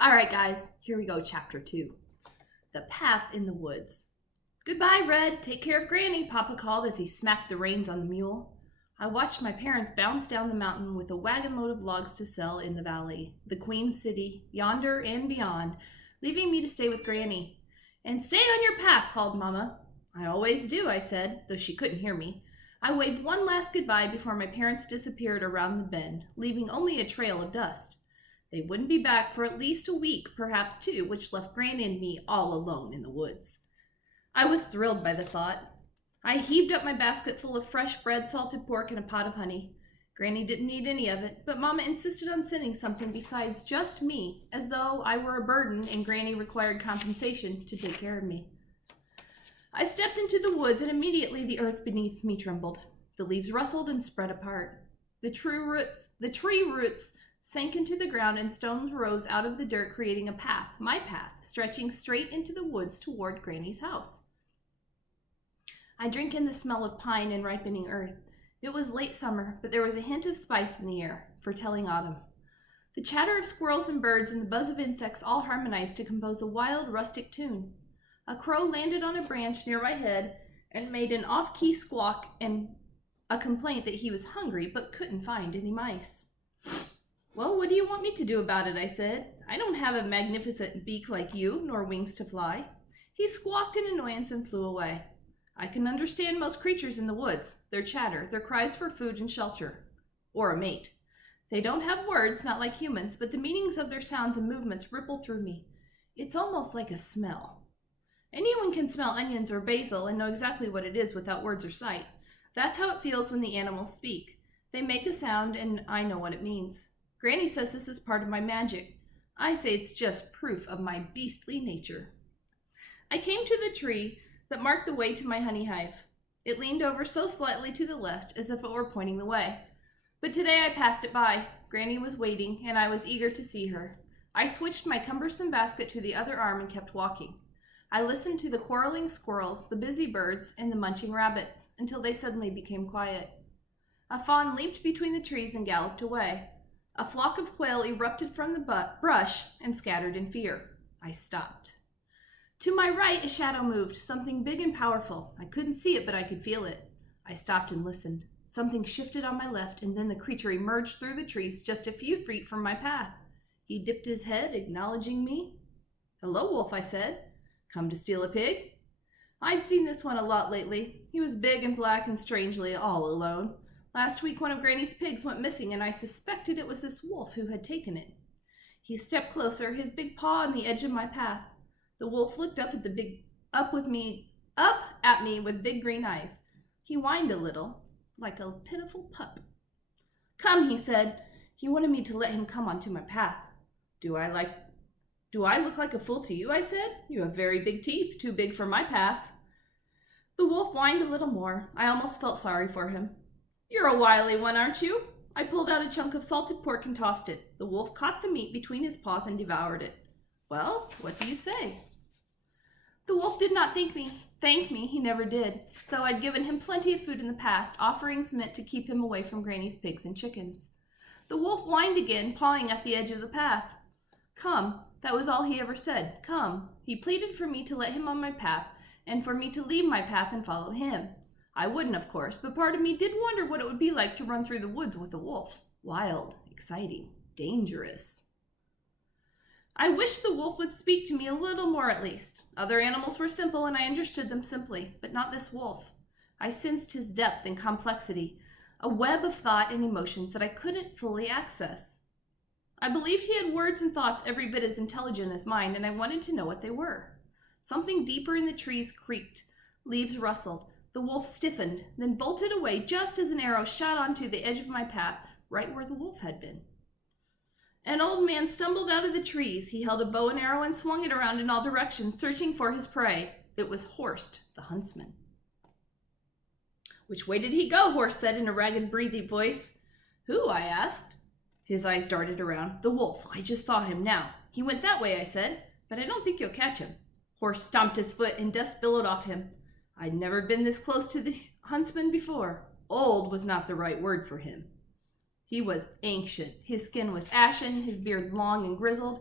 All right, guys, here we go, chapter 2. The Path in the Woods. Goodbye, Red. Take care of Granny, Papa called as he smacked the reins on the mule. I watched my parents bounce down the mountain with a wagon load of logs to sell in the valley, the Queen City, yonder and beyond, leaving me to stay with Granny. And stay on your path, called Mama. I always do, I said, though she couldn't hear me. I waved one last goodbye before my parents disappeared around the bend, leaving only a trail of dust. They wouldn't be back for at least a week, perhaps two, which left Granny and me all alone in the woods. I was thrilled by the thought. I heaved up my basket full of fresh bread, salted pork, and a pot of honey. Granny didn't need any of it, but Mama insisted on sending something besides just me, as though I were a burden and Granny required compensation to take care of me. I stepped into the woods and immediately the earth beneath me trembled. The leaves rustled and spread apart. The tree roots sank into the ground and stones rose out of the dirt, creating a path, my path, stretching straight into the woods toward Granny's house. I drank in the smell of pine and ripening earth. It was late summer, but there was a hint of spice in the air, foretelling autumn. The chatter of squirrels and birds and the buzz of insects all harmonized to compose a wild, rustic tune. A crow landed on a branch near my head and made an off-key squawk and a complaint that he was hungry but couldn't find any mice. Well, what do you want me to do about it? I said. I don't have a magnificent beak like you, nor wings to fly. He squawked in annoyance and flew away. I can understand most creatures in the woods, their chatter, their cries for food and shelter, or a mate. They don't have words, not like humans, but the meanings of their sounds and movements ripple through me. It's almost like a smell. Anyone can smell onions or basil and know exactly what it is without words or sight. That's how it feels when the animals speak. They make a sound and I know what it means. Granny says this is part of my magic. I say it's just proof of my beastly nature. I came to the tree that marked the way to my honey hive. It leaned over so slightly to the left as if it were pointing the way. But today I passed it by. Granny was waiting, and I was eager to see her. I switched my cumbersome basket to the other arm and kept walking. I listened to the quarreling squirrels, the busy birds, and the munching rabbits, until they suddenly became quiet. A fawn leaped between the trees and galloped away. A flock of quail erupted from the brush and scattered in fear. I stopped. To my right, a shadow moved, something big and powerful. I couldn't see it, but I could feel it. I stopped and listened. Something shifted on my left, and then the creature emerged through the trees just a few feet from my path. He dipped his head, acknowledging me. Hello, Wolf, I said. Come to steal a pig? I'd seen this one a lot lately. He was big and black and strangely all alone. Last week, one of Granny's pigs went missing, and I suspected it was this wolf who had taken it. He stepped closer, his big paw on the edge of my path. The wolf looked up at me with big green eyes. He whined a little, like a pitiful pup. Come, he said. He wanted me to let him come onto my path. Do I look like a fool to you? I said. You have very big teeth, too big for my path. The wolf whined a little more. I almost felt sorry for him. You're a wily one, aren't you? I pulled out a chunk of salted pork and tossed it. The wolf caught the meat between his paws and devoured it. Well, what do you say? The wolf did not thank me, he never did, though I'd given him plenty of food in the past, offerings meant to keep him away from Granny's pigs and chickens. The wolf whined again, pawing at the edge of the path. Come, that was all he ever said, come. He pleaded for me to let him on my path, and for me to leave my path and follow him. I wouldn't, of course, but part of me did wonder what it would be like to run through the woods with a wolf. Wild, exciting, dangerous. I wished the wolf would speak to me a little more at least. Other animals were simple and I understood them simply, but not this wolf. I sensed his depth and complexity, a web of thought and emotions that I couldn't fully access. I believed he had words and thoughts every bit as intelligent as mine, and I wanted to know what they were. Something deeper in the trees creaked, leaves rustled. The wolf stiffened, then bolted away just as an arrow shot onto the edge of my path, right where the wolf had been. An old man stumbled out of the trees. He held a bow and arrow and swung it around in all directions, searching for his prey. It was Horst, the huntsman. Which way did he go? Horst said in a ragged, breathy voice. Who? I asked. His eyes darted around. The wolf. I just saw him now. He went that way, I said, but I don't think you'll catch him. Horst stomped his foot and dust billowed off him. I'd never been this close to the huntsman before. Old was not the right word for him. He was ancient. His skin was ashen, his beard long and grizzled.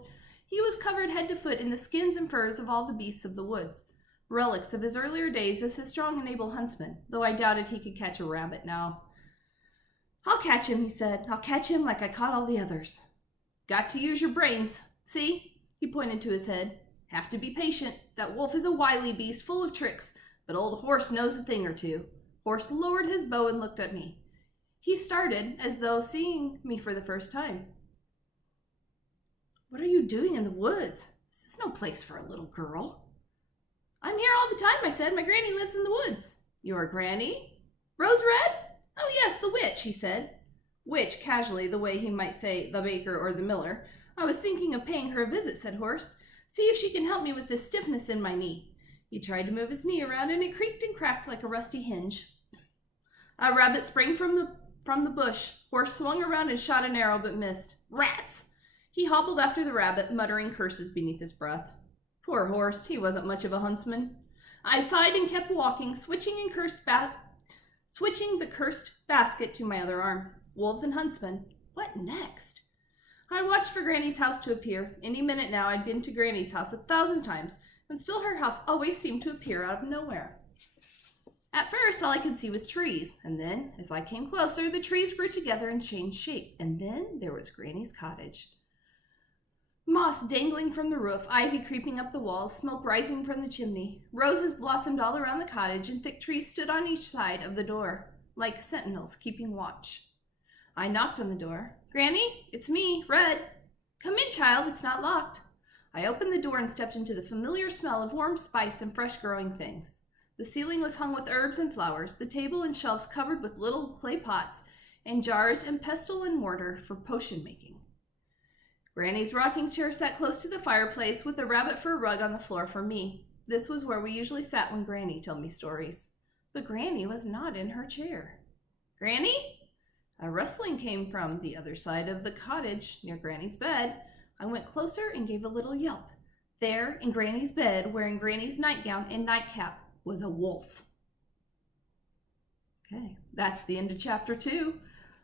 He was covered head to foot in the skins and furs of all the beasts of the woods, relics of his earlier days as a strong and able huntsman, though I doubted he could catch a rabbit now. "I'll catch him," he said. "I'll catch him like I caught all the others." "Got to use your brains. See?" He pointed to his head. "Have to be patient. That wolf is a wily beast full of tricks, but old Horse knows a thing or two." Horse lowered his bow and looked at me. He started as though seeing me for the first time. "What are you doing in the woods? This is no place for a little girl." "I'm here all the time," I said. "My granny lives in the woods." "Your granny? Rose Red?" "Oh, yes, the witch," he said. Witch, casually, the way he might say the baker or the miller. "I was thinking of paying her a visit," said Horst. "See if she can help me with this stiffness in my knee." He tried to move his knee around, and it creaked and cracked like a rusty hinge. A rabbit sprang from the bush. Horst swung around and shot an arrow, but missed. "Rats!" He hobbled after the rabbit, muttering curses beneath his breath. Poor Horst, he wasn't much of a huntsman. I sighed and kept walking, switching the cursed basket to my other arm. Wolves and huntsmen. What next? I watched for Granny's house to appear. Any minute now, I'd been to Granny's house 1,000 times, and still her house always seemed to appear out of nowhere. At first, all I could see was trees, and then, as I came closer, the trees grew together and changed shape, and then there was Granny's cottage. Moss dangling from the roof, ivy creeping up the walls, smoke rising from the chimney. Roses blossomed all around the cottage, and thick trees stood on each side of the door, like sentinels keeping watch. I knocked on the door. "Granny, it's me, Red." "Come in, child, it's not locked." I opened the door and stepped into the familiar smell of warm spice and fresh growing things. The ceiling was hung with herbs and flowers, the table and shelves covered with little clay pots and jars and pestle and mortar for potion making. Granny's rocking chair sat close to the fireplace with a rabbit fur rug on the floor for me. This was where we usually sat when Granny told me stories. But Granny was not in her chair. "Granny?" A rustling came from the other side of the cottage, near Granny's bed. I went closer and gave a little yelp. There, in Granny's bed, wearing Granny's nightgown and nightcap, was a wolf. Okay, that's the end of chapter 2.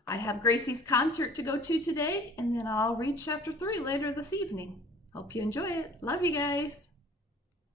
I have Gracie's concert to go to today, and then I'll read chapter 3 later this evening. Hope you enjoy it. Love you guys.